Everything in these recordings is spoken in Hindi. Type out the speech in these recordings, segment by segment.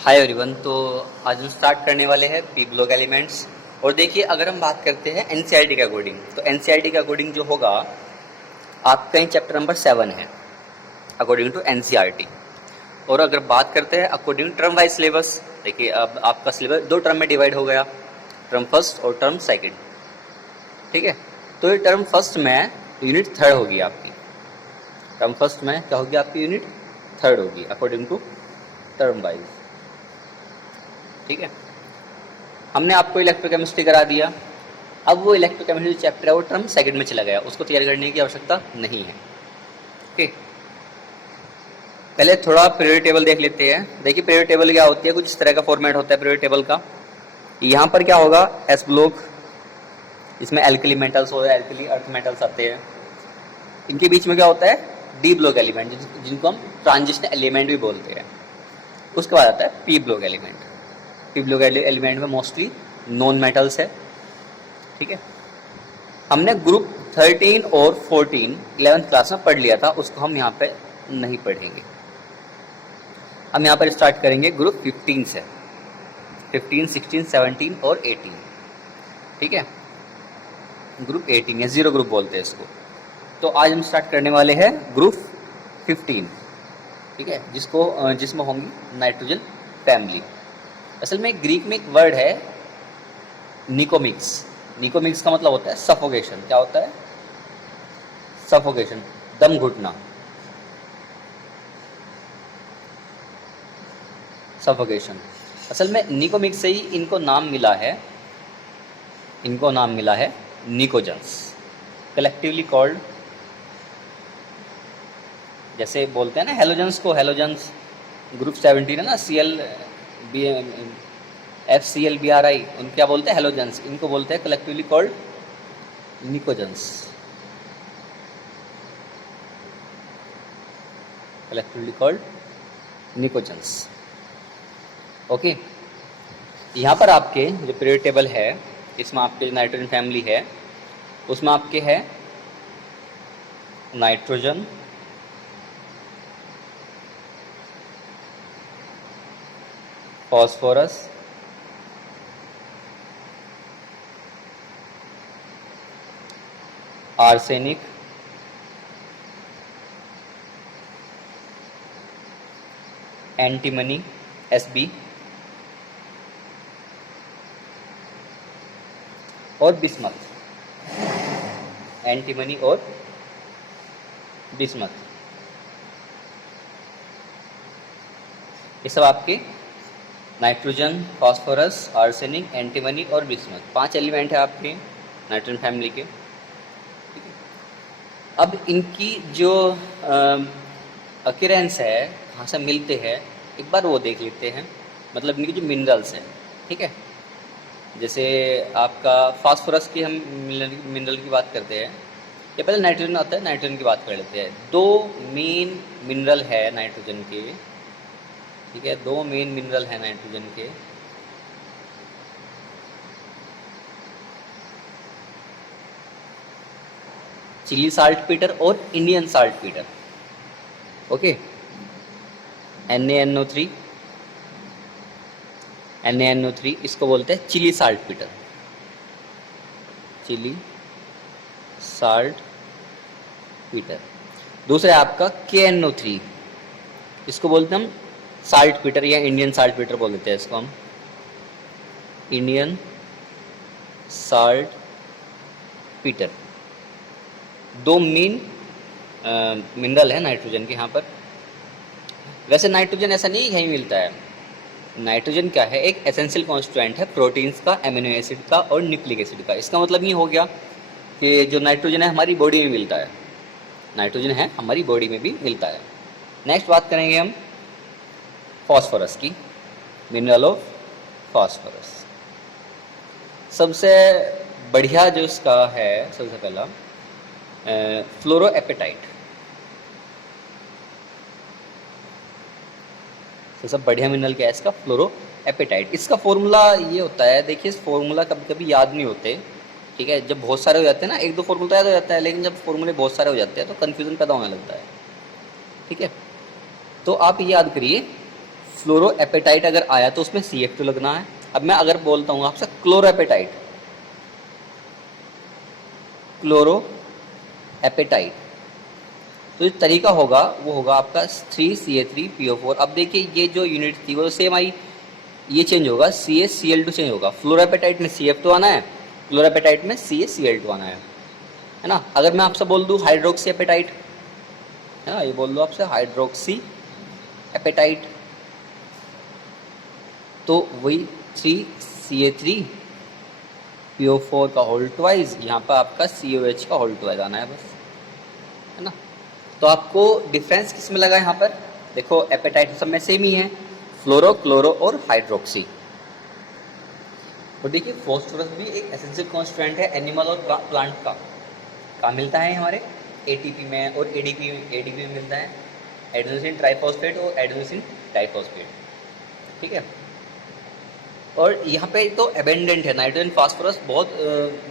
Hi everyone. तो आज हम स्टार्ट करने वाले हैं पी ब्लॉक एलिमेंट्स। और देखिए, अगर हम बात करते हैं एनसीईआरटी के अकॉर्डिंग, तो एनसीईआरटी के अकॉर्डिंग जो होगा आपका ही चैप्टर नंबर 7 है अकॉर्डिंग टू एनसीईआरटी। और अगर बात करते हैं अकॉर्डिंग टर्म वाइज सिलेबस, देखिए अब आपका सिलेबस 2 टर्म में डिवाइड हो गया, टर्म फर्स्ट और टर्म सेकेंड। ठीक है, तो ये टर्म फर्स्ट में यूनिट थर्ड होगी आपकी। टर्म फर्स्ट में क्या होगी आपकी? यूनिट थर्ड होगी अकॉर्डिंग टू टर्म वाइज। ठीक है, हमने आपको इलेक्ट्रोकेमिस्ट्री करा दिया। अब वो इलेक्ट्रोकेमिस्ट्री चैप्टर है वो टर्म सेकंड में चला गया, उसको तैयार करने की आवश्यकता नहीं है। ओके, पहले थोड़ा पीरियड टेबल देख लेते हैं। देखिए पीरियड टेबल क्या होती है, कुछ इस तरह का फॉर्मेट होता है पीरियड टेबल का। यहाँ पर क्या होगा, एस ब्लॉक, इसमें एल्कली मेटल्स हो, एल्कली अर्थ मेटल्स आते हैं। इनके बीच में क्या होता है, डी ब्लॉक एलिमेंट, जिनको हम ट्रांजिशन एलिमेंट भी बोलते हैं। उसके बाद आता है P block element. P block element में मोस्टली नॉन मेटल्स है। ठीक है, हमने ग्रुप 13 और 14 11th क्लास में पढ़ लिया था, उसको हम यहाँ पे नहीं पढ़ेंगे। हम यहाँ पर स्टार्ट करेंगे ग्रुप 15 से, 15, 16, 17 और 18। ठीक है, ग्रुप 18 या जीरो ग्रुप बोलते हैं इसको। तो आज हम स्टार्ट करने वाले हैं ग्रुप 15। ठीक है, जिसमें होंगी नाइट्रोजन फैमिली। असल में ग्रीक में एक वर्ड है निकोमिक्स। निकोमिक्स का मतलब होता है सफोकेशन। क्या होता है? सफोकेशन, दम घुटना, सफोकेशन। असल में निकोमिक्स से ही इनको नाम मिला है, निकोजन्स, कलेक्टिवली कॉल्ड। जैसे बोलते हैं ना हेलोजन्स को, हेलोजन्स ग्रुप 17 है ना, FCl, Bri, उन क्या बोलते हैं? हेलोजन्स। इनको बोलते हैं collectively called pnicogens, collectively called pnicogens. Okay, यहाँ पर आपके जो पीरियड टेबल है, इसमें आपके जो नाइट्रोजन फैमिली है उसमें आपके है nitrogen, phosphorus, arsenic, antimony Sb और बिस्मथ। एंटीमनी और बिस्मथ, ये सब आपके नाइट्रोजन, फास्फोरस, आर्सेनिक, एंटीमनी और बिस्मथ 5 एलिमेंट है आपके नाइट्रोजन फैमिली के। ठीक है, अब इनकी जो अक्यूरेंस है, कहाँ से मिलते हैं, एक बार वो देख लेते हैं। मतलब इनकी जो मिनरल्स हैं, ठीक है, जैसे आपका फास्फोरस की हम मिनरल की बात करते हैं, या पहले नाइट्रोजन आता है, नाइट्रोजन की बात कर लेते हैं। 2 मेन मिनरल है नाइट्रोजन के। ठीक है, 2 मेन मिनरल है नाइट्रोजन के। चिली साल्ट पीटर और Indian saltpetre. Okay, NaNO3, NaNO3 इसको बोलते हैं Chile saltpetre, Chile saltpetre. दूसरा आपका KNO3, इसको बोलते हैं हम साल्ट पीटर या इंडियन साल्ट पीटर बोल देते हैं इसको हम, Indian saltpetre. 2 main mineral है नाइट्रोजन के यहाँ पर। वैसे नाइट्रोजन ऐसा नहीं कहीं मिलता है। नाइट्रोजन क्या है, एक एसेंशियल कॉन्स्टिट्यूएंट है प्रोटीन्स का, एमिनो एसिड का और न्यूक्लिक एसिड का। इसका मतलब ये हो गया कि जो नाइट्रोजन है हमारी बॉडी में मिलता है, नाइट्रोजन है हमारी बॉडी में भी मिलता है। नेक्स्ट बात करेंगे हम फॉस्फोरस की, मिनरल ऑफ फॉस्फोरस। सबसे बढ़िया जो इसका है, सबसे पहला फ्लोरोएपेटाइट। तो सब बढ़िया मिनरल क्या है इसका? फ्लोरोएपेटाइट। इसका फॉर्मूला ये होता है, देखिए इस फॉर्मूला कभी कभी याद नहीं होते। ठीक है, जब बहुत सारे हो जाते हैं ना, 1-2 फॉर्मूला तो याद हो जाता है, लेकिन जब फॉर्मूले बहुत सारे हो जाते हैं तो कन्फ्यूजन पैदा होने लगता है। ठीक है, तो आप ये याद करिए फ्लोरो एपेटाइट अगर आया तो उसमें CF2 लगना है। अब मैं अगर बोलता हूँ आपसे क्लोरो एपेटाइट, क्लोरो एपेटाइट, तो जो तरीका होगा वो होगा आपका 3Ca3PO4। अब देखिए ये जो यूनिट थी वो सेम आई, ये चेंज होगा, CaCl2 चेंज होगा। फ्लोरोएपेटाइट में CF2 आना है, क्लोरोएपेटाइट में CaCl2 आना है ना। अगर मैं आपसे बोल दूँ हाइड्रोक्सी एपेटाइट, है ना, ये बोल दो आपसे हाइड्रोक्सी एपेटाइट, तो वही 3Ca3PO4 का होल ट्वाइस, यहाँ पर आपका COH का होल ट्वाइस आना है बस, है ना। तो आपको डिफरेंस किस में लगा यहाँ पर, देखो एपेटाइट सब में सेम ही है, फ्लोरो, क्लोरो और हाइड्रोक्सी। और देखिए फॉस्फोरस भी एक एसेंशियल कॉन्स्टिट्यूएंट है एनिमल और प्लांट का। कहाँ मिलता है हमारे ATP में और ADP में मिलता है, एडेनोसिन ट्राइफॉस्फेट और एडेनोसिन डाइफॉस्फेट, ठीक है। और यहाँ पे तो एबेंडेंट है, नाइट्रोजन फास्फोरस बहुत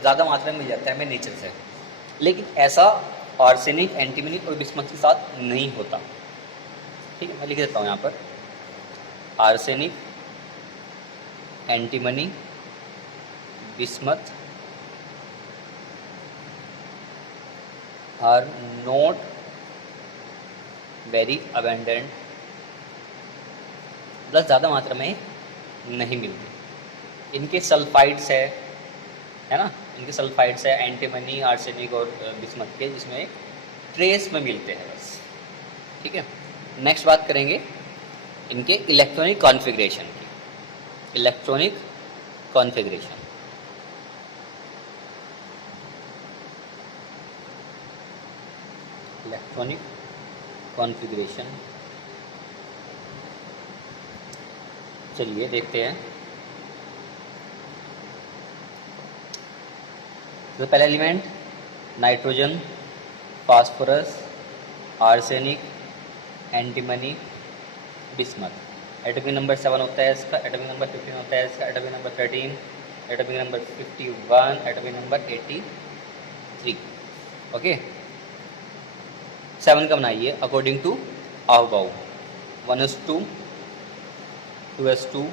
ज़्यादा मात्रा में मिल जाता है हमें नेचर से, लेकिन ऐसा आर्सेनिक, एंटीमनी और बिस्मथ के साथ नहीं होता, ठीक है। मैं लिख देता हूँ यहाँ पर, arsenic, antimony, bismuth are not very abundant, plus ज़्यादा मात्रा में नहीं मिलती। इनके सल्फाइड्स है ना, इनके सल्फाइड्स है एंटीमनी, आर्सेनिक और बिस्मथ के, जिसमें ट्रेस में मिलते हैं बस, ठीक है। नेक्स्ट बात करेंगे इनके इलेक्ट्रॉनिक कॉन्फ़िगरेशन की। इलेक्ट्रॉनिक कॉन्फ़िगरेशन, इलेक्ट्रॉनिक कॉन्फ़िगरेशन, चलिए देखते हैं। तो पहला element nitrogen, phosphorus, arsenic, antimony, bismuth. Atomic number 7 होता है इसका, एटॉमिक नंबर 15 होता है इसका, atomic number 13, atomic number 51, atomic number 83। Okay, 7 का बनाइए according to आहबाउ, 1s2, 2s2,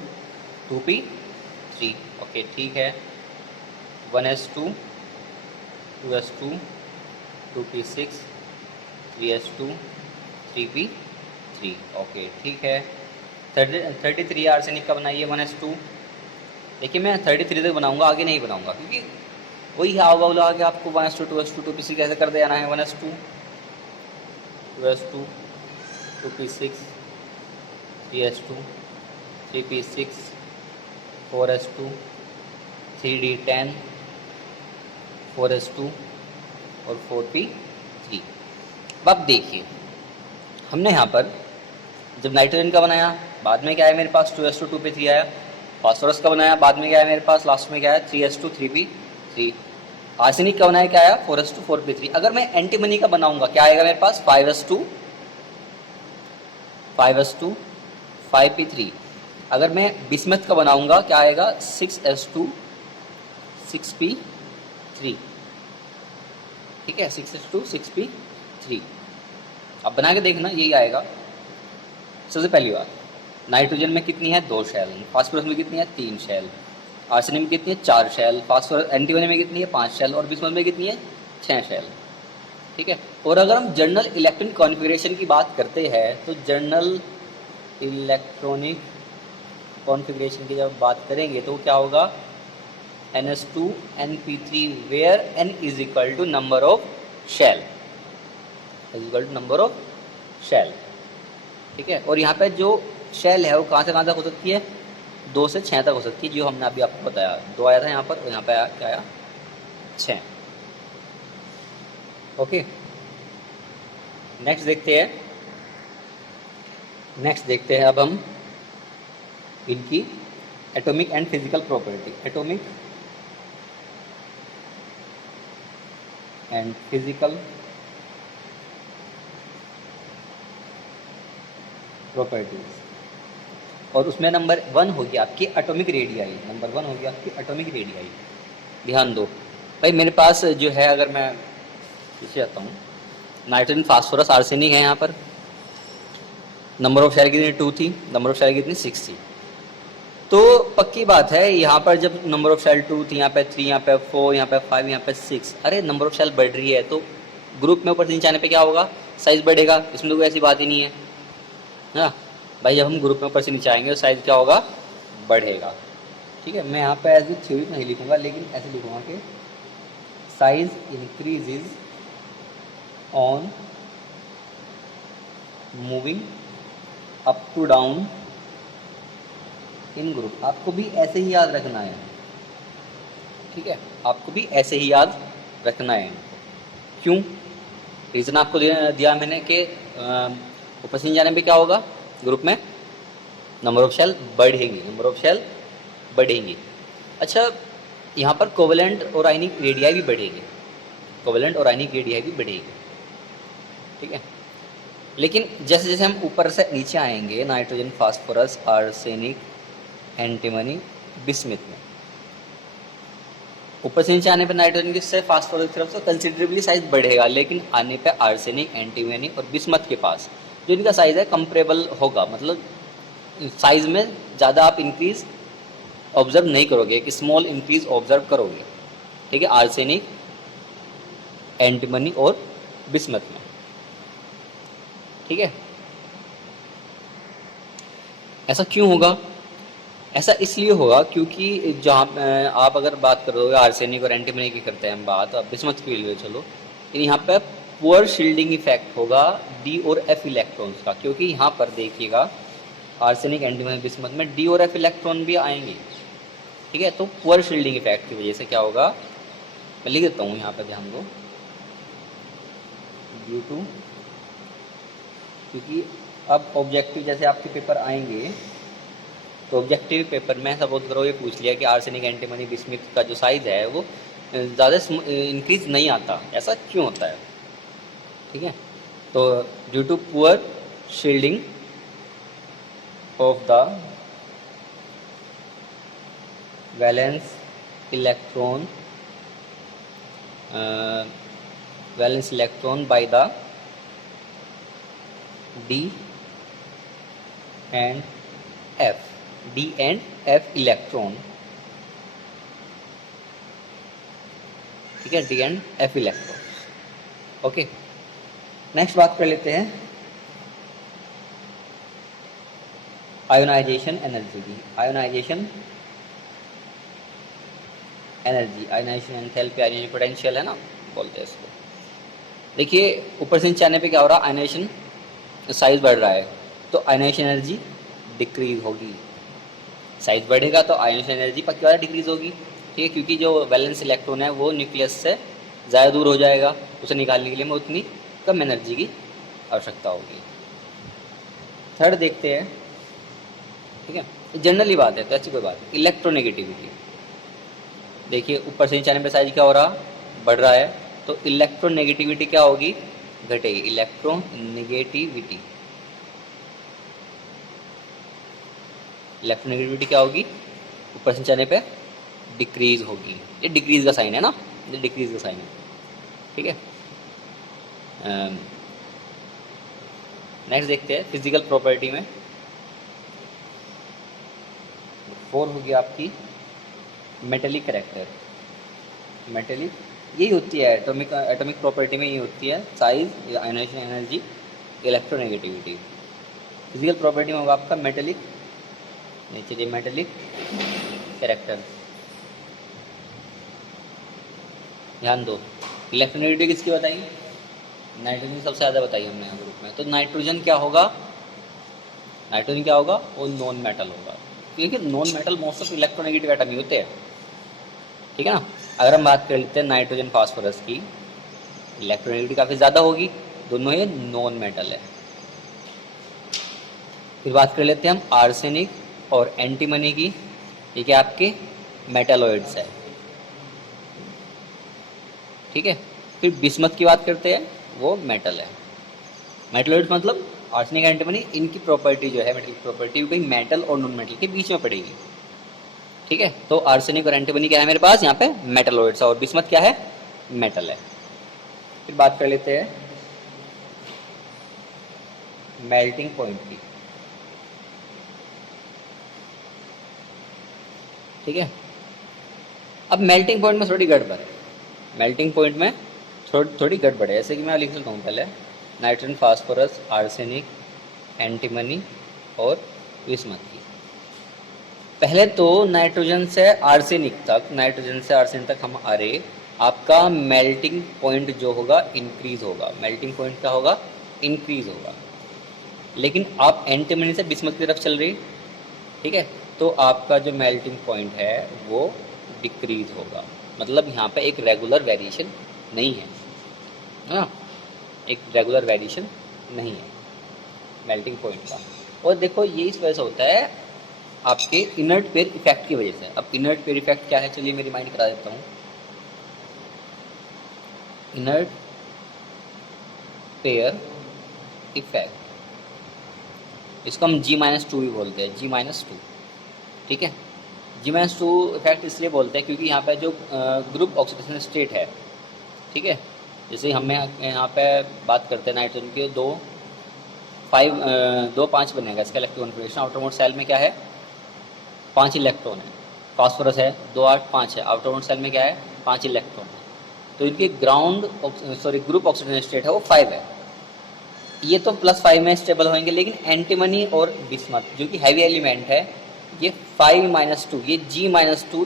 2p3। Okay ठीक है, 1s2, 2s2, 2p6, 3s2, 3p3। Okay ठीक है। 33 आर्सेनिक का बनाइए 1s2। देखिए मैं 33 तक बनाऊंगा, आगे नहीं बनाऊंगा, क्योंकि वही हाव बाउल आगे आपको 1s2, 2s2, 2p6 कैसे कर देना है। 1s2, 2s2, 2p6, 3s2, 3p6, 4s2, 3d10, 4s2 और 4p3। अब देखिए हमने यहाँ पर जब नाइट्रोजन का बनाया, बाद में क्या है मेरे पास 2s2, 2p3 आया। फास्फोरस का बनाया, बाद में क्या है मेरे पास, लास्ट में क्या है 3s2, 3p3। आर्सेनिक का बनाया क्या आया 4s2, 4p3। अगर मैं एंटीमनी का बनाऊंगा क्या आएगा मेरे पास 5s2, 5s2, 5p3। अगर मैं बिस्मथ का बनाऊंगा क्या आएगा 6s2, 6p3। ठीक है, 6s2, 6p3। अब बना के देखना यही आएगा। सबसे पहली बात, नाइट्रोजन में कितनी है 2 शेल, फास्फोरस में कितनी है 3 शेल, आर्सेनिक में कितनी है 4 शेल, फास्फोरस एंटीमनी में कितनी है 5 शेल और बिस्मथ में कितनी है 6 शेल। ठीक है। और अगर हम जनरल इलेक्ट्रॉनिक कॉन्फ़िगरेशन की बात करते हैं तो जनरल इलेक्ट्रॉनिक कॉन्फ़िगरेशन की जब बात करेंगे तो क्या होगा NS2 NP3 where N is equal to number of shell, is equal to number of shell. ठीक है। और यहाँ पे जो शेल है वो कहाँ से कहाँ तक हो सकती है 2 से 6 तक हो सकती है, जो हमने अभी आपको बताया। 2 आया था यहाँ पर और यहाँ पे आया क्या आया 6। ओके, नेक्स्ट देखते हैं अब हम इनकी atomic and physical property. Atomic and physical properties. और उसमें नंबर 1 हो गया आपकी एटॉमिक रेडियाई। नंबर 1 हो गया आपकी एटॉमिक रेडियाई। ध्यान दो भाई, मेरे पास जो है, अगर मैं इसे आता हूँ, नाइट्रोजन, फास्फोरस, आर्सेनिक है यहाँ पर, नंबर ऑफ शेल कितनी 2 थी, नंबर ऑफ शेल कितनी 6 थी। तो पक्की बात है यहाँ पर जब नंबर ऑफ शेल 2 थी, यहाँ पे 3, यहाँ पे 4, यहाँ पे 5, यहाँ पे 6, अरे नंबर ऑफ शेल बढ़ रही है तो ग्रुप में ऊपर से नीचे आने पे क्या होगा, साइज बढ़ेगा। इसमें तो कोई ऐसी बात ही नहीं है ना भाई। जब हम ग्रुप में ऊपर से नीचे आएंगे तो साइज क्या होगा, बढ़ेगा। ठीक है, मैं यहाँ पे एज ए थ्योरी नहीं लिखूंगा, लेकिन ऐसे लिखूंगा कि size increases on moving up to down in group. आपको भी ऐसे ही याद रखना है, ठीक है, आपको भी ऐसे ही याद रखना है। क्यों, रीज़न आपको दिया मैंने कि ऊपर से जाने पे क्या होगा, ग्रुप में नंबर ऑफ शेल बढ़ेंगी, नंबर ऑफ शेल बढ़ेंगी। अच्छा, यहाँ पर कोवेलेंट और आयनिक रेडियाई भी बढ़ेगी, कोवेलेंट और आयनिक रेडियाई भी बढ़ेगी। ठीक है, लेकिन जैसे जैसे हम ऊपर से नीचे आएंगे, nitrogen, phosphorus, arsenic, antimony, bismuth में, ऊपर से नीचे आने पर नाइट्रोजन की से फास्फोरस की तरफ से कंसिडरेबली साइज बढ़ेगा, लेकिन आने पे आर्सेनिक, एंटीमनी और बिस्मथ के पास जो इनका साइज है कंपेरेबल होगा। मतलब साइज में ज़्यादा आप इंक्रीज ऑब्जर्व नहीं करोगे, एक स्मॉल इंक्रीज ऑब्जर्व करोगे। ठीक है, आर्सेनिक, एंटीमनी और बिस्मथ में। ठीक है, ऐसा क्यों होगा, ऐसा इसलिए होगा क्योंकि जहाँ आप अगर बात करोगे आर्सेनिक और एंटीमनी की करते हैं हम बात, अब बिस्मथ के लिए चलो, लेकिन यहाँ पे पुअर शील्डिंग इफेक्ट होगा डी और एफ इलेक्ट्रॉन्स का, क्योंकि यहाँ पर देखिएगा आर्सेनिक, एंटीमनी, बिस्मथ में डी और एफ इलेक्ट्रॉन भी आएंगे। ठीक है, तो पुअर शील्डिंग इफेक्ट की वजह से क्या होगा, मैं लिख देता हूँ यहाँ पर ध्यान दो, ड्यू टू, क्योंकि अब ऑब्जेक्टिव जैसे आपके पेपर आएंगे तो ऑब्जेक्टिव पेपर में सपोज करो ये पूछ लिया कि आर्सेनिक, एंटीमनी, बिस्मिथ का जो साइज है वो ज़्यादा इंक्रीज नहीं आता, ऐसा क्यों होता है। ठीक है, तो due to poor shielding of the valence electron, valence electron by the D and F, D and F electron. ठीक है, D and F electron. Okay, next बात कर लेते हैं आयोनाइजेशन एनर्जी की। Ionization energy, ionization enthalpy, ionization potential है ना, बोलते हैं इसको। देखिए ऊपर से नीचे आने पे क्या हो रहा है, आयोनाइजेशन साइज बढ़ रहा है तो आयोनाइजेशन एनर्जी डिक्रीज होगी। साइज बढ़ेगा तो आयोनाइजेशन एनर्जी पक्की वाला डिक्रीज होगी। ठीक है, क्योंकि जो वैलेंस इलेक्ट्रॉन है वो न्यूक्लियस से ज़्यादा दूर हो जाएगा, उसे निकालने के लिए हमें उतनी कम एनर्जी की आवश्यकता होगी। थर्ड देखते हैं। ठीक है, जनरली बात है तो ऐसी कोई बात है। इलेक्ट्रोनेगेटिविटी, देखिए ऊपर से नीचे आने पर साइज क्या हो रहा, बढ़ रहा है, तो इलेक्ट्रोनेगेटिविटी क्या होगी, घटेगी। इलेक्ट्रोनेगेटिविटी, इलेक्ट्रोनेगेटिविटी क्या होगी, ऊपर से जाने पे डिक्रीज होगी। ये डिक्रीज का साइन है ना, ये डिक्रीज का साइन है। ठीक है, नेक्स्ट देखते हैं फिजिकल प्रॉपर्टी में। 4 होगी आपकी मेटेलिक कैरेक्टर। मेटेलिक यही होती है एटॉमिक प्रॉपर्टी में, यही होती है size, ionization energy, electronegativity. Physical property में होगा आपका मेटेलिक, नीचे मेटेलिक कैरेक्टर। ध्यान दो, इलेक्ट्रोनेगेटिविटी किसकी बताई, नाइट्रोजन सबसे ज़्यादा बताई हमने यहाँ ग्रुप में। तो नाइट्रोजन क्या होगा, नाइट्रोजन क्या होगा, वो नॉन मेटल होगा, क्योंकि non metal most of electronegative atom ही होते हैं। ठीक है ना, अगर हम बात कर लेते हैं नाइट्रोजन फास्फोरस की, इलेक्ट्रोनेगेटिविटी काफ़ी ज़्यादा होगी, दोनों ये नॉन मेटल है। फिर बात कर लेते हैं हम आर्सेनिक और एंटीमनी की, ये क्या आपके मेटलॉइड्स है। ठीक है, फिर बिस्मथ की बात करते हैं, वो मेटल है। मेटलॉइड्स मतलब आर्सेनिक, एंटीमनी, इनकी प्रॉपर्टी जो है मेटल प्रॉपर्टी कहीं मेटल और नॉन मेटल के बीच में पड़ेगी। ठीक है, तो आर्सेनिक और एंटीमनी क्या है मेरे पास यहाँ पे, मेटलॉइड्स, और बिस्मथ क्या है, मेटल है। फिर बात कर लेते हैं मेल्टिंग पॉइंट की। ठीक है। अब मेल्टिंग पॉइंट में थोड़ी गड़बड़ है, मेल्टिंग पॉइंट में थोड़ी गड़बड़ है। ऐसे कि मैं लिख लेता हूँ पहले, नाइट्रोजन, फास्फोरस, आर्सेनिक, एंटीमनी और विस्मत की। पहले तो नाइट्रोजन से आर्सेनिक तक, नाइट्रोजन से आर्सेनिक तक हम आ रहे, आपका मेल्टिंग पॉइंट जो होगा इंक्रीज होगा, मेल्टिंग पॉइंट क्या होगा, इंक्रीज होगा। लेकिन आप एंटीमनी से बिस्मत की तरफ चल रही, ठीक है, तो आपका जो मेल्टिंग पॉइंट है वो डिक्रीज होगा। मतलब यहाँ पे एक रेगुलर वेरिएशन नहीं है ना, एक रेगुलर वेरिएशन नहीं है मेल्टिंग पॉइंट का। और देखो ये इस वजह से होता है आपके इनर्ट पेयर इफेक्ट की वजह से। अब इनर्ट पेयर इफेक्ट क्या है, चलिए मैं रिमाइंड करा देता हूँ। इनर्ट पेयर इफेक्ट, इसको हम G-2 भी बोलते हैं, G-2, ठीक है। G-2 इफेक्ट इसलिए बोलते हैं क्योंकि यहाँ पे जो ग्रुप ऑक्सीडेशन स्टेट है, ठीक है, जैसे हमें यहाँ पे बात करते हैं नाइट्रोजन के 2 5 बनेगा इसका electron configuration. Outermost shell में क्या है, 5 इलेक्ट्रॉन है। फास्फोरस है 2 8 5 है, आउटर मोस्ट सेल में क्या है, 5 इलेक्ट्रॉन है। तो इनकी ग्रुप ऑक्सीडेशन स्टेट है वो 5 है। ये तो +5 में स्टेबल होंगे, लेकिन एंटीमनी और बिस्मथ जो कि हैवी एलिमेंट है, ये 5-2, ये G-2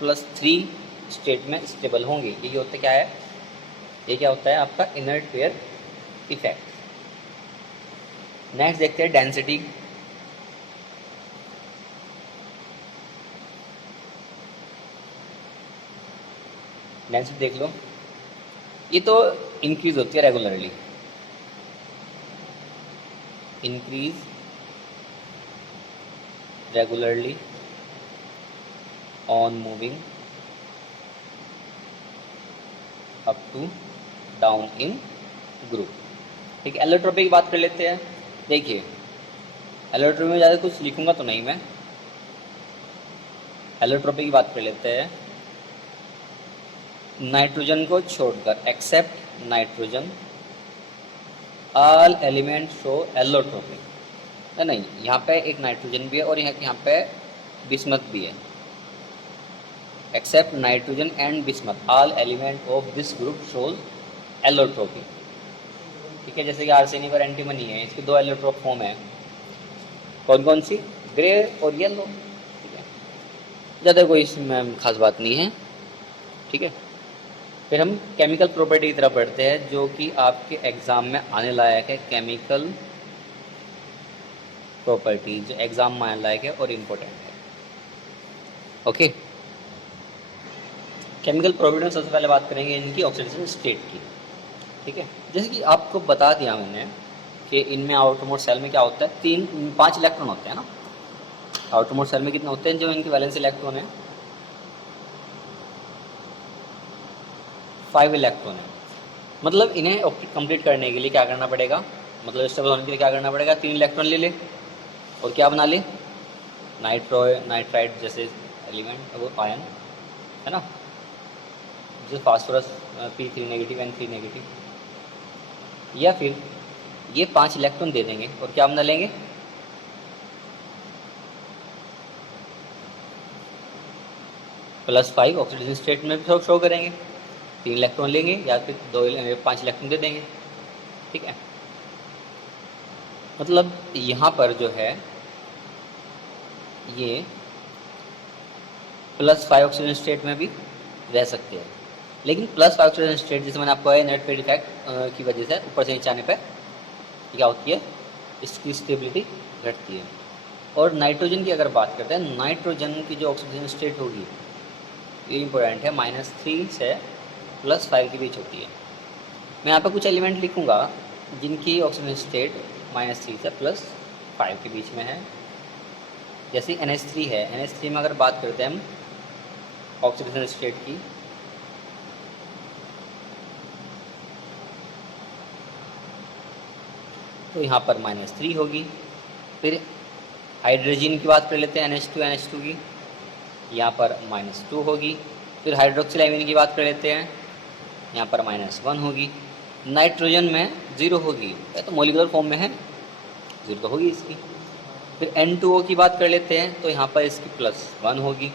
+3 स्टेट में स्टेबल होंगे। ये होता क्या है, ये क्या होता है आपका इनर्ट पेयर इफेक्ट। नेक्स्ट देखते हैं डेंसिटी। डेंसिटी देख लो, ये तो इंक्रीज होती है regularly, increase regularly on moving up to down in group, ठीक है। एलोट्रोपी की बात कर लेते हैं। देखिए एलोट्रोपी में ज़्यादा कुछ लिखूंगा तो नहीं मैं, एलोट्रोपी की बात कर लेते हैं। नाइट्रोजन को छोड़कर, except nitrogen, all element show allotropy. नहीं, यहाँ पे एक नाइट्रोजन भी है और यहाँ पे बिस्मथ भी है। Except nitrogen and bismuth, all element of this group shows allotropy, ठीक है। जैसे कि आर्सेनिक और एंटीमनी है, इसके 2 एलोट्रोप फॉर्म है, कौन कौन सी, ग्रे और येलो, ठीक है। ज़्यादा कोई इसमें खास बात नहीं है, ठीक है। फिर हम केमिकल प्रॉपर्टी की तरफ बढ़ते हैं, जो कि आपके एग्ज़ाम में आने लायक है। केमिकल प्रॉपर्टी जो एग्ज़ाम में आने लायक है और इम्पोर्टेंट है, ओके। केमिकल प्रॉपर्टी में सबसे पहले बात करेंगे इनकी ऑक्सीडेशन स्टेट की, ठीक है। जैसे कि आपको बता दिया मैंने कि इनमें आउटरमोस्ट सेल में क्या होता है, 5 इलेक्ट्रॉन होते हैं ना। आउटरमोस्ट सेल में कितने होते हैं, जो इनके वैलेंस इलेक्ट्रॉन है 5 इलेक्ट्रॉन है। मतलब इन्हें कंप्लीट करने के लिए क्या करना पड़ेगा, मतलब स्टेबल होने के लिए क्या करना पड़ेगा, 3 इलेक्ट्रॉन ले ले और क्या बना ले, नाइट्राइड जैसे एलिमेंट, वो आयन है ना, जैसे phosphorus P3 negative N3 negative. या फिर ये 5 इलेक्ट्रॉन दे देंगे और क्या बना लेंगे, +5 ऑक्सीडेशन स्टेट में भी शो करेंगे। 3 इलेक्ट्रॉन लेंगे या फिर 5 इलेक्ट्रॉन दे देंगे, ठीक है। मतलब यहाँ पर जो है ये +5 ऑक्सीडेशन स्टेट में भी रह सकते हैं, लेकिन +5 ऑक्सीडेशन स्टेट जैसे मैंने आपको इनर्ट पेयर इफेक्ट की वजह से ऊपर से नीचे आने पर क्या होती है, इसकी स्टेबिलिटी घटती है। और नाइट्रोजन की अगर बात करते हैं, नाइट्रोजन की जो ऑक्सीजन स्टेट होगी ये इंपॉर्टेंट है, -3 से +5 के बीच होती है। मैं यहाँ पर कुछ एलिमेंट लिखूँगा जिनकी ऑक्सीजन स्टेट -3 से +5 के बीच में है। जैसे NH3 है, NH3 में अगर बात करते हैं हम ऑक्सीडेशन स्टेट की, तो यहाँ पर -3 होगी। फिर हाइड्रोजन की बात कर लेते हैं, NH2 की, यहाँ पर -2 होगी। फिर हाइड्रोक्सिल एमीन की बात कर लेते हैं, यहाँ पर -1 होगी। नाइट्रोजन में 0 होगी, तो मोलिकुलर फॉर्म में है, 0 तो होगी इसकी। फिर N2O की बात कर लेते हैं, तो यहाँ पर इसकी +1 होगी।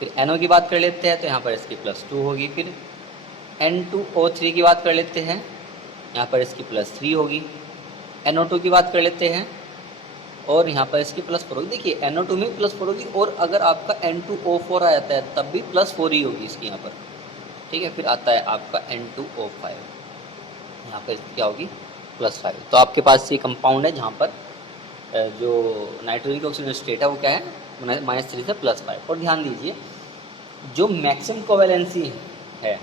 फिर NO की बात कर लेते हैं तो यहाँ पर इसकी +2 होगी। फिर N2O3 की बात कर लेते हैं, यहाँ पर इसकी +3 होगी। NO2 की बात कर लेते हैं और यहाँ पर इसकी +4 होगी। देखिए NO2 में +4 होगी और अगर आपका N2O4 आ जाता है तब भी +4 ही होगी इसकी यहाँ पर, ठीक है। फिर आता है आपका N2O5, यहाँ पर क्या होगी +5। तो आपके पास ये कंपाउंड है जहाँ पर जो नाइट्रोजन की ऑक्सीजन स्टेट है वो क्या है -3 से +5। और ध्यान दीजिए जो मैक्सिमम कोवेलेंसी है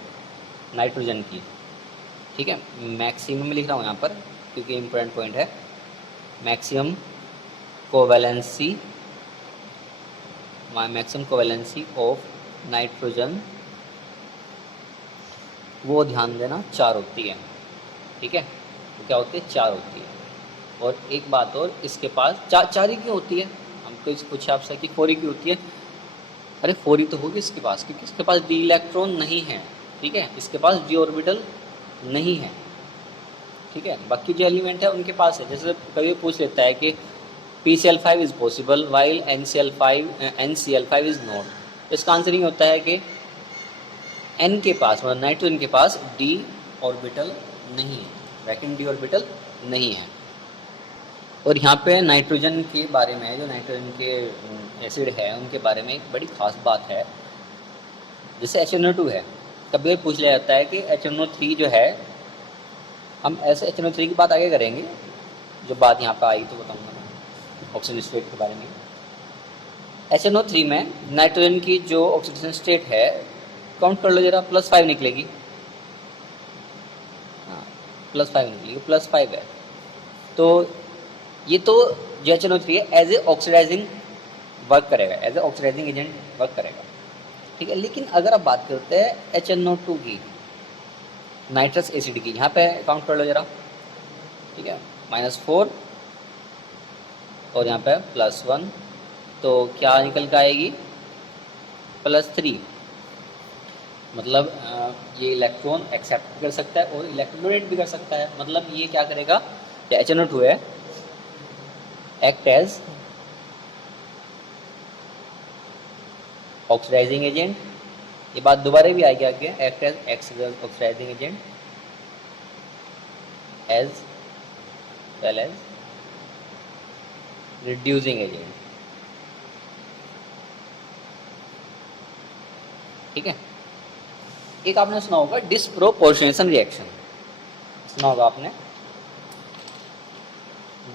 नाइट्रोजन की, ठीक है, मैक्सिमम में लिख रहा हूँ यहाँ पर क्योंकि इम्पोर्टेंट पॉइंट है, मैक्सिमम कोवेलेंसी ऑफ नाइट्रोजन, वो ध्यान देना 4 होती है, ठीक है। तो क्या होती है 4 होती है। और एक बात और, इसके पास 4 ही क्यों होती है, हमको इस पूछा आपसे कि 4 ही क्यों होती है। अरे 4 ही तो होगी इसके पास क्योंकि इसके पास डी इलेक्ट्रॉन नहीं है, ठीक है, इसके पास डी ऑर्बिटल नहीं है, ठीक है। बाकी जो एलिमेंट है उनके पास है। जैसे कभी पूछ लेता है कि PCl5 is possible while NCl5 is not. इसका आंसर ये होता है कि N के पास मतलब नाइट्रोजन के पास डी ऑर्बिटल नहीं है, वैकेंट डी ऑर्बिटल नहीं है। और यहाँ पे नाइट्रोजन के बारे में, जो नाइट्रोजन के एसिड है उनके बारे में एक बड़ी खास बात है। जैसे HNO2 है, कभी पूछ लिया जाता है कि HNO3 जो है, हम ऐसे HNO3 की बात आगे करेंगे, जो बात यहाँ पे आई तो बताऊँगा मैं ऑक्सीजन स्टेट के बारे में। HNO3 में नाइट्रोजन की जो ऑक्सीडेशन स्टेट है, काउंट कर लो जरा, +5 निकलेगी, हाँ +5 निकलेगी, +5 है। तो ये तो जो HNO3 है एज ए ऑक्सीडाइजिंग वर्क करेगा, as a oxidizing agent work करेगा, ठीक है। लेकिन अगर आप बात करते हैं HNO2 की, नाइट्रस एसिड की, यहाँ पे काउंट कर लो जरा, ठीक है, -4 और यहाँ पे +1, तो क्या निकल के आएगी +3। मतलब ये इलेक्ट्रॉन एक्सेप्ट कर सकता है और इलेक्ट्रॉन डोनेट भी कर सकता है। मतलब ये क्या करेगा, जो HNO2 है एक्ट एज ऑक्सीडाइजिंग एजेंट, ये बात दोबारा भी आएगी आगे, act as oxidizing agent as well as reducing agent, ठीक है। एक आपने सुना होगा डिस्प्रोपोर्शनेशन रिएक्शन, सुना होगा आपने,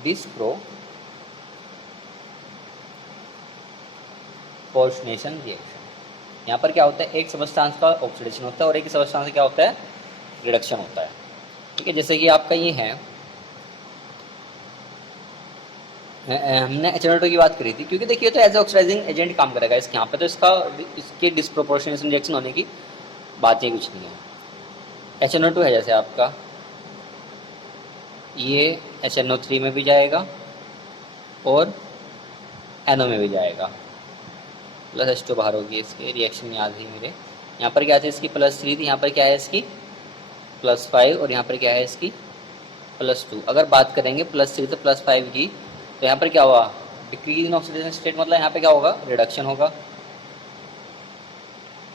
डिस्प्रोपोर्शनेशन रिएक्शन। यहाँ पर क्या होता है, एक सबस्टांस का ऑक्सीडेशन होता है और एक सबस्टांस का क्या होता है, रिडक्शन होता है, ठीक है। जैसे कि आपका ये है, हमने HNO2 की बात करी थी क्योंकि देखिए तो एज ऑक्सीडाइजिंग एजेंट काम करेगा इसके यहाँ पे, तो इसके डिस्प्रोपोर्शनेशन रिएक्शन होने की बात ही कुछ नहीं है। HNO2 है जैसे आपका, ये HNO3 में भी जाएगा और NO में भी जाएगा, +H2 बाहर होगी, इसके रिएक्शन याद ही मेरे। यहाँ पर क्या थी इसकी +3 थी, यहाँ पर क्या है इसकी +5 और यहाँ पर क्या है इसकी +2। अगर बात करेंगे +3 से +5 की, तो यहाँ पर क्या हुआ, डिक्रीज इन ऑक्सीडेशन स्टेट, मतलब यहाँ पे क्या होगा, रिडक्शन होगा।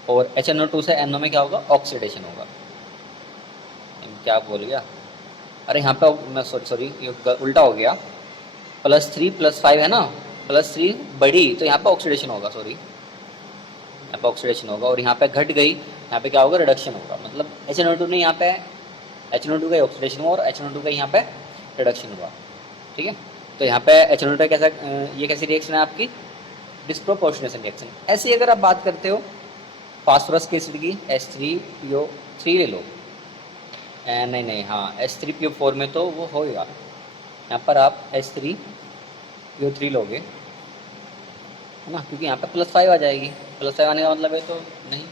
और HNO2 से NO में क्या होगा, ऑक्सीडेशन होगा। क्या बोल गया, अरे यहाँ पे मैं सॉरी उल्टा हो गया, +3 +5 है ना, +3 बढ़ी तो यहाँ पे ऑक्सीडेशन होगा, सॉरी यहाँ पे ऑक्सीडेशन होगा, और यहाँ पे घट गई, यहाँ पे क्या होगा, रिडक्शन होगा। मतलब HNO2 ने यहाँ पे HNO2 का ऑक्सीडेशन हुआ और HNO2 का यहाँ पे रिडक्शन हुआ, ठीक है। तो यहाँ पे HNO2 कैसा, ये कैसी रिएक्शन है आपकी, डिस्प्रोपोर्शनेशन रिएक्शन। ऐसी अगर आप बात करते हो फास्फोरस के एसिड की, H3PO3 ले लो, नहीं हाँ H3PO4 में तो वो होगा, यहाँ पर आप H3PO3 लोगे, है ना, क्योंकि यहाँ पे +5 आ जाएगी, +5 आने का मतलब है तो नहीं,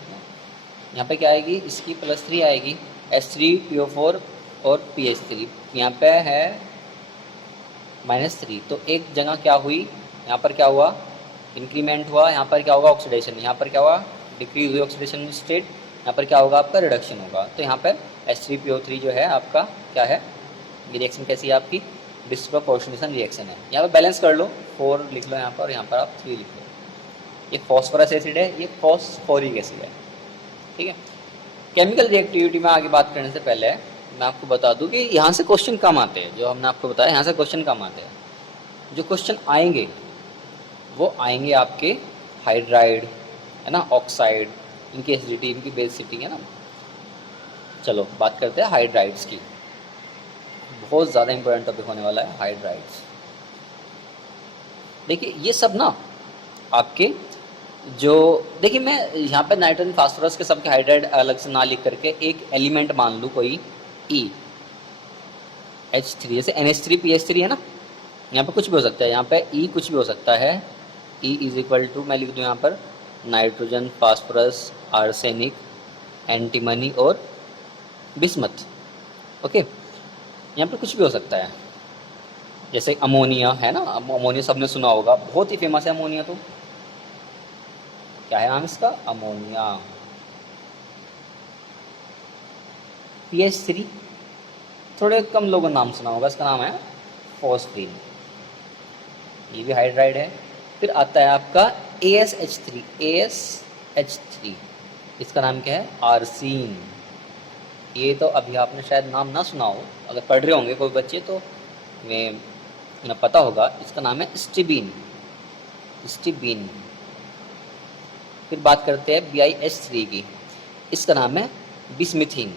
यहाँ पे क्या आएगी, इसकी +3 आएगी, H3PO4 और PH3, यहाँ पे है -3, तो एक जगह क्या हुई, यहाँ पर क्या हुआ, इंक्रीमेंट हुआ, यहाँ पर क्या होगा, ऑक्सीडेशन, यहाँ पर क्या हुआ, डिक्रीज हुई ऑक्सीडेशन स्टेट, यहाँ पर क्या होगा, आपका रिडक्शन होगा। तो यहाँ पर H3PO3 जो है आपका क्या है, ये रिएक्शन कैसी है आपकी, डिस्प्रोपोर्शनेशन रिएक्शन है। यहाँ पर बैलेंस कर लो, 4 लिख लो यहाँ पर, और यहाँ पर आप 3 लिख लो, ये फॉस्फोरस एसिड है, ये फॉस्फोरिक एसिड है। ठीक है, केमिकल रिएक्टिविटी में आगे बात करने से पहले मैं आपको बता दूं कि यहाँ से क्वेश्चन कम आते हैं। जो हमने आपको बताया यहाँ से क्वेश्चन कम आते हैं। जो क्वेश्चन आएंगे वो आएंगे आपके हाइड्राइड, है ना, ऑक्साइड, इनकी एसिडिटी, इनकी बेसिसिटी, है ना। चलो बात करते हैं हाइड्राइड्स की। बहुत ज़्यादा इंपॉर्टेंट टॉपिक होने वाला है हाइड्राइड्स। देखिए ये सब ना आपके जो, देखिए मैं यहाँ पे नाइट्रोजन फास्फोरस के सबके हाइड्राइड अलग से ना लिख करके एक एलिमेंट मान लूँ कोई EH3, जैसे NH3PH3 है ना, यहाँ पे कुछ भी हो सकता है, यहाँ पे E कुछ भी हो सकता है। E इज इक्वल टू, मैं लिख दूँ यहाँ पर नाइट्रोजन, फास्फोरस, आर्सेनिक, एंटीमनी और बिस्मथ। ओके, यहाँ पर कुछ भी हो सकता है, जैसे अमोनिया है ना, अमोनिया सबने सुना होगा, बहुत ही फेमस है अमोनिया। तो क्या है नाम इसका? अमोनिया। PH3 थोड़े कम लोगों ने नाम सुना होगा, इसका नाम है फॉस्फीन, ये भी हाइड्राइड है। फिर आता है आपका ASH3, इसका नाम क्या है? आर्सीन। ये तो अभी आपने शायद नाम ना सुना हो, अगर पढ़ रहे होंगे कोई बच्चे तो मैं पता होगा, इसका नाम है स्टिबीन। फिर बात करते हैं BiH3 की, इसका नाम है बिस्मिथीन।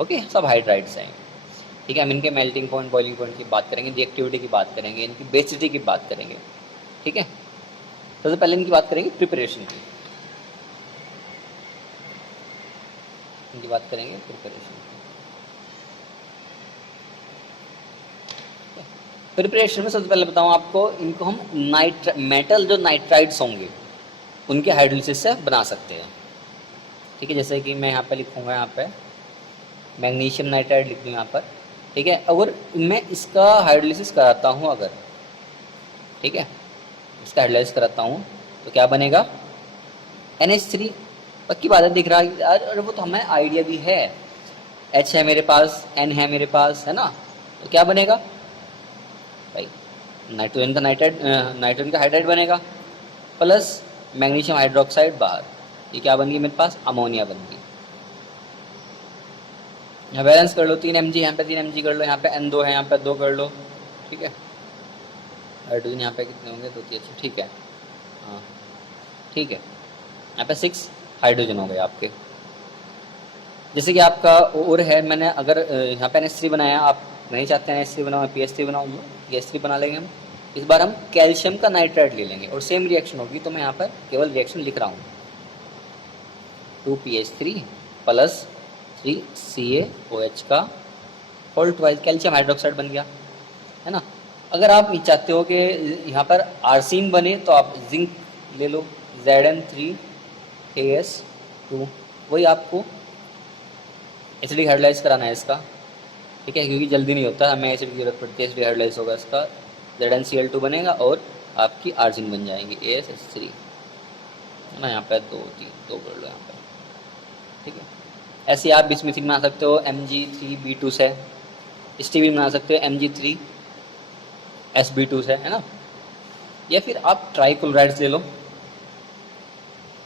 ओके, सब हाइड्राइड्स हैं। ठीक है, हम इनके मेल्टिंग पॉइंट, बॉइलिंग पॉइंट की बात करेंगे, रिएक्टिविटी की बात करेंगे, इनकी बेसिसिटी की बात करेंगे। ठीक है, सबसे पहले इनकी बात करेंगे प्रिपरेशन की, इनकी बात करेंगे प्रिपरेशन की। प्रिपरेशन में सबसे पहले बताऊं आपको, इनको हम मेटल जो नाइट्राइड्स होंगे उनके हाइड्रोलिसिस से बना सकते हैं। ठीक है, जैसे कि मैं यहाँ पे लिखूँगा, यहाँ पे मैग्नीशियम नाइट्राइड लिख दूँ यहाँ पर। ठीक है, अगर मैं इसका हाइड्रोलिसिस कराता हूँ अगर, ठीक है, इसका हाइड्रोलिसिस कराता हूँ तो क्या बनेगा? NH3। पक्की बात है, दिख रहा है यार, अरे वो तो हमें आइडिया भी है, H है मेरे पास, N है मेरे पास, है ना, तो क्या बनेगा भाई? नाइट्रोजन का नाइट्रोजन का हाइड्राइड बनेगा, प्लस मैग्नीशियम हाइड्रोक्साइड बाहर, ये क्या बन गई मेरे पास? अमोनिया बन गई। यहाँ बैलेंस कर लो, 3 mg यहाँ पे 3 mg कर लो, यहाँ पे N2 है, यहाँ पे 2 कर लो। ठीक है, हाइड्रोजन यहाँ पे कितने होंगे? 2 3, ठीक है, हाँ ठीक है, यहाँ पे 6 हाइड्रोजन हो गए आपके। जैसे कि आपका और है, मैंने अगर यहाँ पे NH3 बनाया, आप नहीं चाहते हैं NH3 बनाओ, PH3 बनाओ, PH3 बना लेंगे हम। इस बार हम कैल्शियम का नाइट्राइड ले लेंगे और सेम रिएक्शन होगी, तो मैं यहाँ पर केवल रिएक्शन लिख रहा हूँ, 2PH3 प्लस 3CaOH का होल ट्वाइस कैल्शियम हाइड्रोक्साइड बन गया, है ना। अगर आप ये चाहते हो कि यहाँ पर आर्सिन बने तो आप जिंक ले लो, Zn3As2, वही आपको एसिडिक हाइड्रोलाइज कराना है इसका। ठीक है, क्योंकि जल्दी नहीं होता, हमें एसिड की जरूरत पड़ती है, एसिडिक हाइड्रोलाइज होगा इसका, ZnCl2 बनेगा और आपकी आर्सिन बन जाएंगी ASH3, है ना। यहाँ पर 2 कर लो यहाँ पर। ठीक है, ऐसे आप बिस्मिथिन बना सकते हो Mg3B2 से, स्टीबिन बना सकते हो Mg3SB2 से, है ना। या फिर आप ट्राइक्लोराइड्स ले लो,